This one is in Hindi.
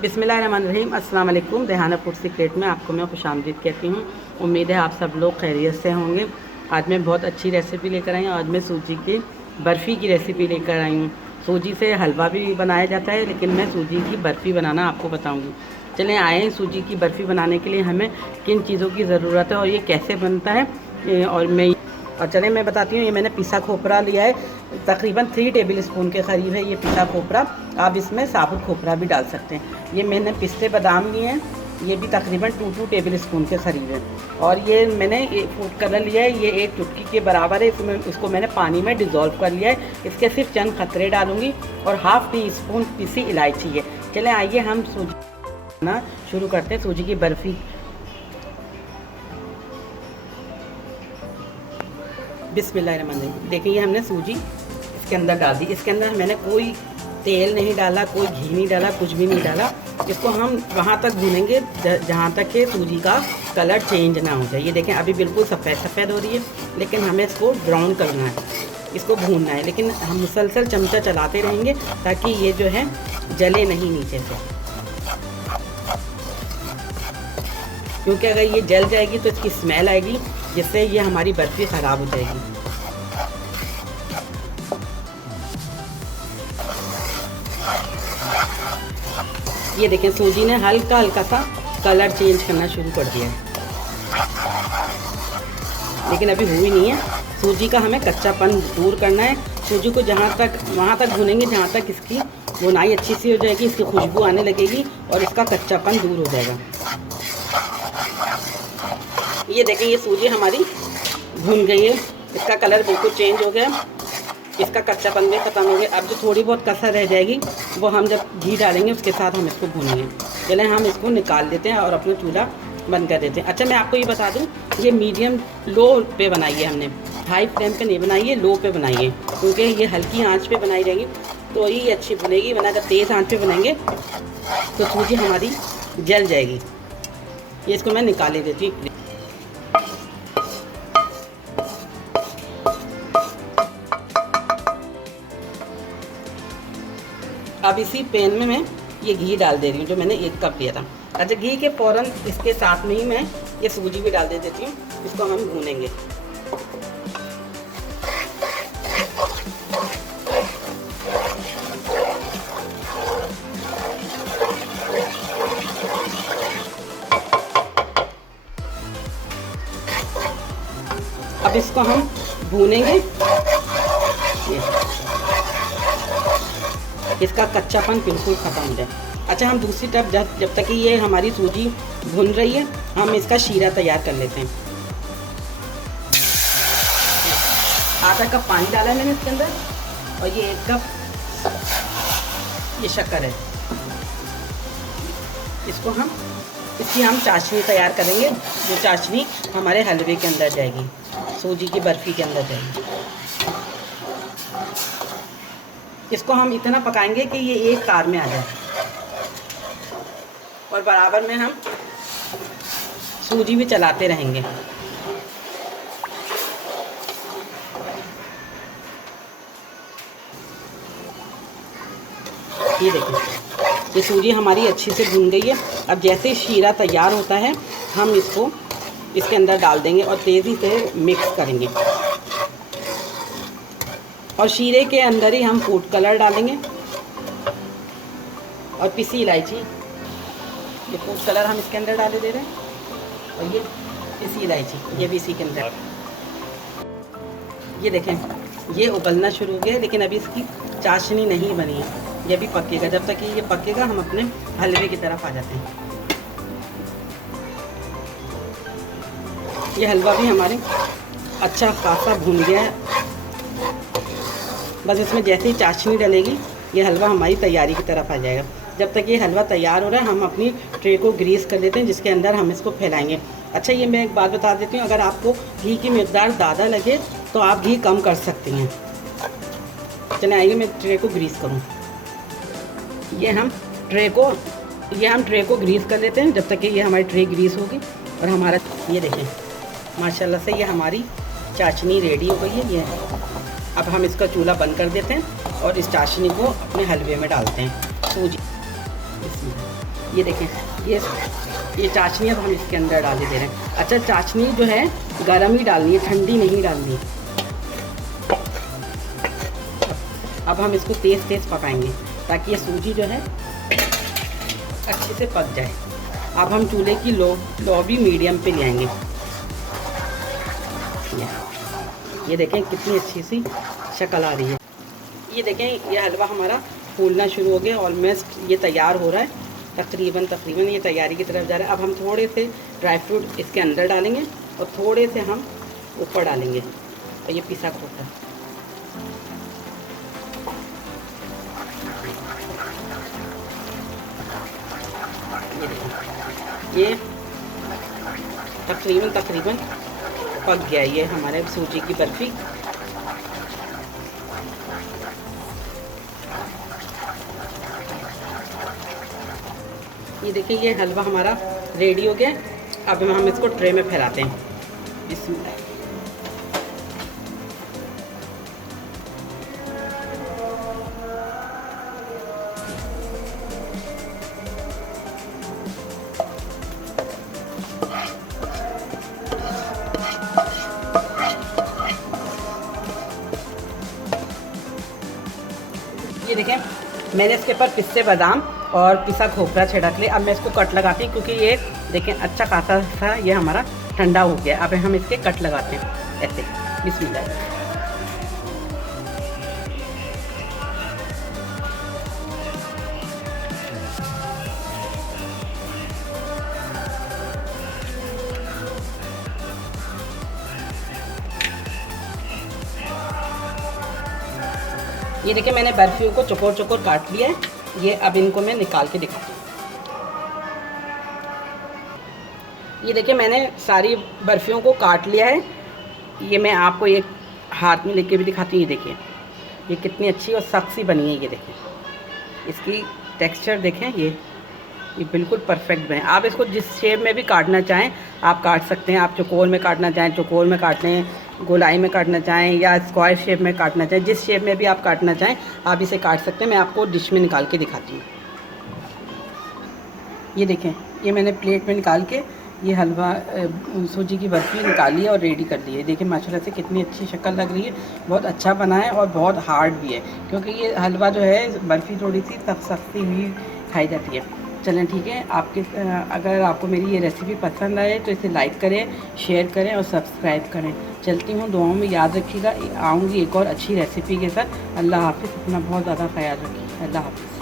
बिस्मिल्लाहिर्रहमानिर्रहीम। अस्सलाम वालेकुम। रेहाना फूड सीक्रेट में आपको मैं खुशामदीद कहती हूँ। उम्मीद है आप सब लोग खैरियत से होंगे। आज मैं बहुत अच्छी रेसिपी लेकर आई हूँ। आज मैं सूजी की बर्फ़ी की रेसिपी लेकर आई हूँ। सूजी से हलवा भी बनाया जाता है, लेकिन मैं सूजी की बर्फ़ी बनाना आपको बताऊँगी। चलें आए, सूजी की बर्फ़ी बनाने के लिए हमें किन चीज़ों की ज़रूरत है और ये कैसे बनता है और चलें मैं बताती हूँ। ये मैंने पिसा खोपरा लिया है, तकरीबन 3 टेबल स्पून के करीब है ये पिसा खोपरा। आप इसमें साबुत खोपरा भी डाल सकते हैं। ये मैंने पिस्ते बादाम लिए हैं, ये भी तकरीबन 2 टेबल स्पून के करीब है। और ये मैंने ये फूड कलर लिया है, ये 1 चुटकी के बराबर है। इसको मैंने पानी में डिज़ोल्व कर लिया है। इसके सिर्फ चंद खतरे डालूँगी और हाफ़ टी स्पून पिसी इलायची है। चलें आइए हम सूजी बनाना शुरू करते हैं। सूजी की बर्फ़ी बिस्मिल्लाहिर्रहमानिर्रहीम। देखिए ये हमने सूजी इसके अंदर डाल दी। इसके अंदर मैंने कोई तेल नहीं डाला, कोई घी नहीं डाला, कुछ भी नहीं डाला। इसको हम वहाँ तक भूनेंगे जहाँ तक कि सूजी का कलर चेंज ना हो जाए। ये देखें अभी बिल्कुल सफ़ेद सफ़ेद हो रही है, लेकिन हमें इसको ब्राउन करना है, इसको भूनना है। लेकिन हम मुसलसल चमचा चलाते रहेंगे ताकि ये जो है जले नहीं नीचे से, क्योंकि अगर ये जल जाएगी तो इसकी स्मेल आएगी, जिससे ये हमारी बर्फ़ी ख़राब हो जाएगी। ये देखें सूजी ने हल्का हल्का सा कलर चेंज करना शुरू कर दिया है, लेकिन अभी हुई नहीं है। सूजी का हमें कच्चापन दूर करना है। सूजी को वहाँ तक भूनेंगे जहाँ तक इसकी भुनाई अच्छी सी हो जाएगी, इसकी खुशबू आने लगेगी और इसका कच्चापन दूर हो जाएगा। ये देखें ये सूजी हमारी भुन गई है, इसका कलर बिल्कुल चेंज हो गया, इसका कच्चापन भी ख़त्म हो गया। अब जो थोड़ी बहुत कसर रह जाएगी वो हम जब घी डालेंगे उसके साथ हम इसको भूनेंगे। चलें हम इसको निकाल देते हैं और अपना चूल्हा बंद कर देते हैं। अच्छा मैं आपको ये बता दूं, ये मीडियम लो पे बनाई है हमने, हाई फ्लेम पे नहीं बनाई है, लो पे बनाई है, क्योंकि ये हल्की आंच पे बनाई जाएगी तो ही अच्छी बनेगी। वरना अगर तेज़ आंच पे बनाएंगे तो सूजी हमारी जल जाएगी। ये इसको मैं निकाले देती हूँ। अब इसी पैन में मैं ये घी डाल दे रही हूँ जो मैंने 1 कप लिया था। अच्छा घी के फ़ौरन इसके साथ में ही मैं ये सूजी भी डाल दे देती हूँ, इसको हम भूनेंगे। अब इसको हम भूनेंगे, इसका कच्चापन बिल्कुल ख़त्म हो जाए। अच्छा हम दूसरी तरफ जब तक कि ये हमारी सूजी भुन रही है, हम इसका शीरा तैयार कर लेते हैं। आधा कप पानी डाला है मैंने इसके अंदर और ये 1 कप ये शक्कर है। इसकी हम चाशनी तैयार करेंगे, जो चाशनी हमारे हलवे के अंदर जाएगी, सूजी की बर्फ़ी के अंदर जाएगी। इसको हम इतना पकाएंगे कि ये एक तार में आ जाए और बराबर में हम सूजी भी चलाते रहेंगे। ये देखिए ये सूजी हमारी अच्छी से भुन गई है। अब जैसे शीरा तैयार होता है हम इसको इसके अंदर डाल देंगे और तेज़ी से मिक्स करेंगे। और शीरे के अंदर ही हम फूड कलर डालेंगे और पिसी इलायची। ये फूड कलर हम इसके अंदर डाले दे रहे हैं और ये पिसी इलायची ये भी इसी के अंदर। ये देखें ये उबलना शुरू हो गया, लेकिन अभी इसकी चाशनी नहीं बनी है, ये भी पकेगा। जब तक ये पकेगा हम अपने हलवे की तरफ आ जाते हैं। ये हलवा भी हमारे अच्छा खासा भून गया है। बस इसमें जैसे ही चाशनी डलेगी ये हलवा हमारी तैयारी की तरफ आ जाएगा। जब तक ये हलवा तैयार हो रहा है हम अपनी ट्रे को ग्रीस कर लेते हैं, जिसके अंदर हम इसको फैलाएंगे। अच्छा ये मैं एक बात बता देती हूँ, अगर आपको घी की मिकदार ज़्यादा लगे तो आप घी कम कर सकती हैं। चलिए आइए मैं ट्रे को ग्रीस करूँ। ये हम ट्रे को ग्रीस कर लेते हैं जब तक कि ये हमारी ट्रे ग्रीस होगी। और हमारा ये देखें माशाल्लाह से ये हमारी चाशनी रेडी हो गई है। ये अब हम इसका चूल्हा बंद कर देते हैं और इस चाशनी को अपने हलवे में डालते हैं। सूजी इसमें ये देखें, ये चाशनी अब हम इसके अंदर डाल दे रहे हैं। अच्छा, चाशनी जो है गर्म ही डालनी है, ठंडी नहीं डालनी। अब हम इसको तेज़ पकाएंगे ताकि ये सूजी जो है अच्छे से पक जाए। अब हम चूल्हे की लो भी मीडियम पे ले आएंगे। ये देखें कितनी अच्छी सी शक्ल आ रही है। ये देखें, ये हलवा हमारा फूलना शुरू हो गया, ऑलमोस्ट ये तैयार हो रहा है। तकरीबन ये तैयारी की तरफ जा रहा है। अब हम थोड़े से ड्राई फ्रूट इसके अंदर डालेंगे और थोड़े से हम ऊपर डालेंगे, और ये पिसा खोखा। ये तकरीबन पक गया ये हमारे सूजी की बर्फ़ी। ये देखिए, ये हलवा हमारा रेडी हो गया। अब हम इसको ट्रे में फैलाते हैं। बिस्मिल्लाह। ये देखें, मैंने इसके ऊपर पिस्ते बादाम और पिसा खोपरा छिड़क लिया। अब मैं इसको कट लगाती हूँ क्योंकि ये देखें अच्छा खासा सा ये हमारा ठंडा हो गया। अब हम इसके कट लगाते हैं ऐसे। बिस्मिल्लाह। ये देखिए, मैंने बर्फियों को चौकोर काट लिया है। ये अब इनको मैं निकाल के दिखाती हूँ। ये देखिए, मैंने सारी बर्फियों को काट लिया है। ये मैं आपको एक हाथ में लेके भी दिखाती हूँ। ये देखिए, ये कितनी अच्छी और सख्त सी बनी है। ये देखें, इसकी टेक्सचर देखें, ये बिल्कुल परफेक्ट बने। आप इसको जिस शेप में भी काटना चाहें आप काट सकते हैं। आप चौकोर में काटना चाहें चौकोर में काट लें, गोलाई में काटना चाहें या स्क्वायर शेप में काटना चाहें, जिस शेप में भी आप काटना चाहें आप इसे काट सकते हैं। मैं आपको डिश में निकाल के दिखाती हूँ। ये देखें, ये मैंने प्लेट में निकाल के ये हलवा सूजी की बर्फ़ी निकाली है और रेडी कर ली है। देखिए माशाल्लाह से कितनी अच्छी शक्ल लग रही है। बहुत अच्छा बना है और बहुत हार्ड भी है, क्योंकि ये हलवा जो है बर्फ़ी थोड़ी सी सख्ती हुई खाई जाती है। चलें ठीक है, अगर आपको मेरी ये रेसिपी पसंद आए तो इसे लाइक करें, शेयर करें और सब्सक्राइब करें। चलती हूँ, दुआओं में याद रखिएगा। आऊँगी एक और अच्छी रेसिपी के साथ। अल्लाह हाफ़िज़। अपना बहुत ज़्यादा ख्याल रखिए। अल्लाह हाफ़िज़।